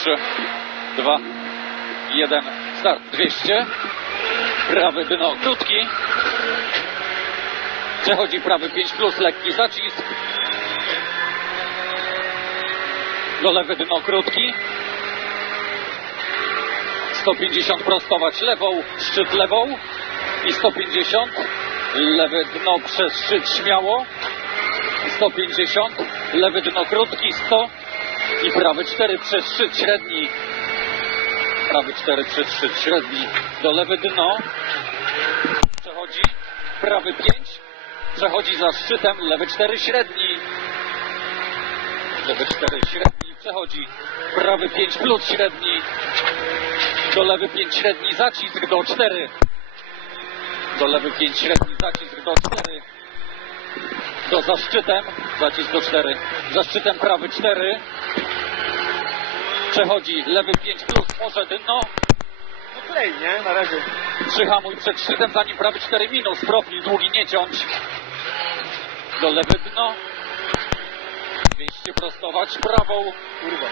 3, 2, 1, start. 200. Prawy dno krótki. Przechodzi prawy 5 plus, lekki zacisk. Do lewy dno krótki. 150 prostować lewą, szczyt lewą i 150. Lewe dno przez szczyt śmiało. 150. Lewy dno krótki 100 i prawy 4 przez szczyt średni. Prawy 4 przez szczyt średni. Do lewy dno. Przechodzi. Prawy 5. Przechodzi za szczytem. Lewy 4 średni. Lewy 4 średni. Przechodzi. Prawy 5 plus średni. Do lewy 5 średni zacisk do 4. Do lewy 5 średni zacisk do 4. Do za szczytem zacisk do 4. Za szczytem prawy 4. Przechodzi lewy 5 plus może dno. No klej, nie? Na razie. Przyhamuj przed szczytem, zanim prawy 4 minus. Profil długi nie ciąć. Do lewy dno. 200 prostować prawą. Kurwa.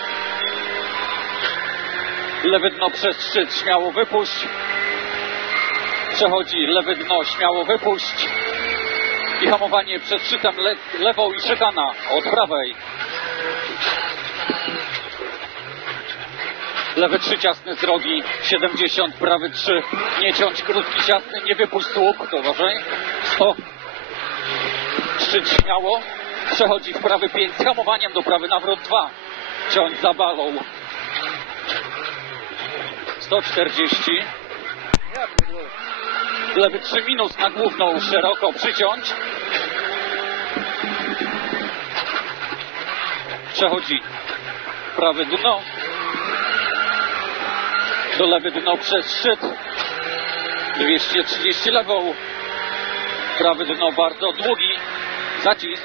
Lewy dno przez szczyt, śmiało wypuść. Przechodzi lewy dno, śmiało wypuść. I hamowanie przed szczytem le lewą i szykana od prawej. Lewy 3 ciasny z drogi, 70, prawy 3, nie ciąć, krótki ciasny, nie wypuść słup, to uważaj. 100, szczyt śmiało, przechodzi w prawy 5 z hamowaniem do prawy nawrot 2, ciąć za balą. 140. Lewy 3 minus na główną szeroko przyciąć. Przechodzi prawy dno. Do lewy dno przez szczyt. 230 lewą. Prawy dno bardzo długi. Zacisk.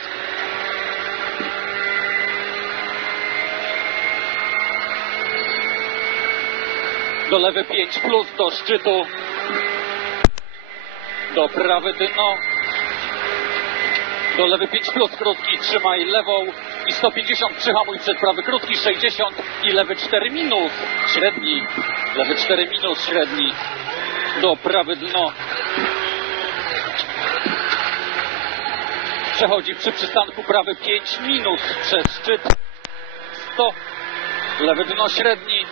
Do lewy 5 plus do szczytu. Do prawy dno. Do lewy 5 plus krótki, trzymaj lewą i 150 przyhamuj przed prawy krótki, 60 i lewy 4 minus, średni. Lewy 4 minus, średni. Do prawy dno. Przechodzi przy przystanku prawy 5 minus przez szczyt. 100. Lewy dno średni.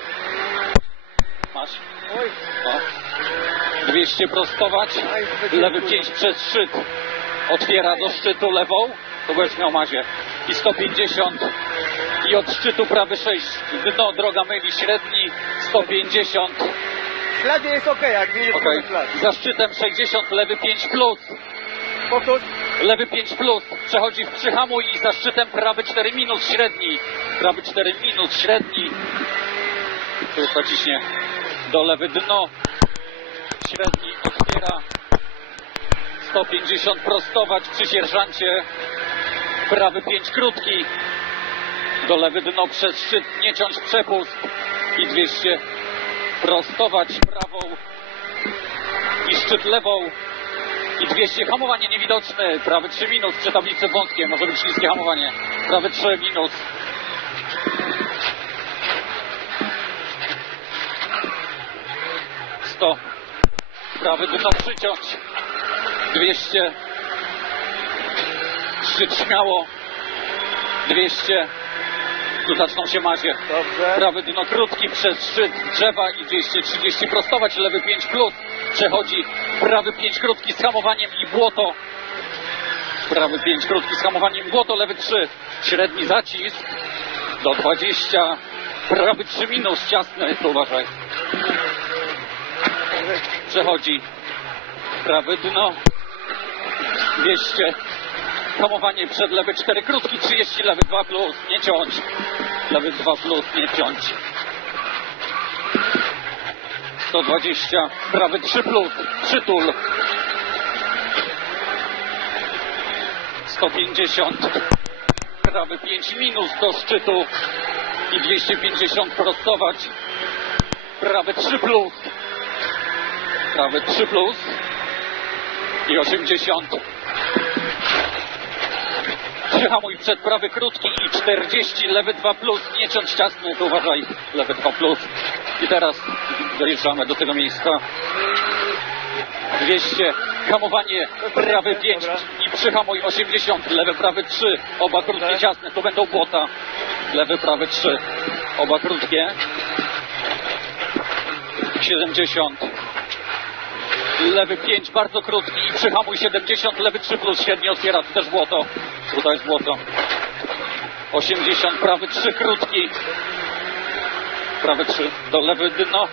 Masz. Oj, O. 200 prostować. Lewy kurwa. 5 przez szczyt. Otwiera do szczytu lewą. To będziesz miał mazie. I 150. I od szczytu prawy 6. Dno droga myli średni. 150. w śladzie jest okej, jak widzisz okay. Za szczytem 60. Lewy 5 plus. Powtórz. Lewy 5 plus. Przechodzi w przyhamuj i za szczytem prawy 4 minus średni. Prawy 4 minus średni. Tu zaciśnie. Do lewy dno. Średni otwiera. 150 prostować przy sierżancie. Prawy 5 krótki. Do lewy dno przez szczyt nie ciąć przepust. I 200 prostować prawą. I szczyt lewą. I 200 hamowanie niewidoczne. Prawy 3 minus przy tablicy wąskie. Może być niskie hamowanie. Prawy 3 minus. Prawy dno przyciąć. 200. Szczyt śmiało. 200. Tu zaczną się mazie. Dobrze. Prawy dno krótki przez szczyt drzewa i 230 prostować, lewy 5 plus. Przechodzi prawy 5 krótki z hamowaniem i błoto. Prawy 5 krótki z hamowaniem błoto, lewy 3. Średni zacisk do 20. Prawy 3 minus ciasny, uważaj. Przechodzi prawy dno 200. Hamowanie przed lewy 4 krótki, 30 lewy 2 plus, nie ciąć. Lewy 2 plus, nie ciąć. 120, prawy 3 plus, przytul. 150, prawy 5 minus do szczytu i 250 prostować. Prawy 3 plus, prawy 3 plus i 80. Przyhamuj przed prawy krótki i 40, lewy 2 plus, nie ciąć ciasny, to uważaj, lewy 2 plus. I teraz dojeżdżamy do tego miejsca. 200, hamowanie prawy 5 Dobra. i przyhamuj 80, lewy prawy 3, oba krótkie ciasne, to będą błota. Lewy prawy 3, oba krótkie. 70. Lewy 5, bardzo krótki przyhamuj 70, lewy 3 plus, średnio otwiera, też błoto. Tutaj jest błoto. 80, prawy 3 krótki. Prawy 3, do lewy dno.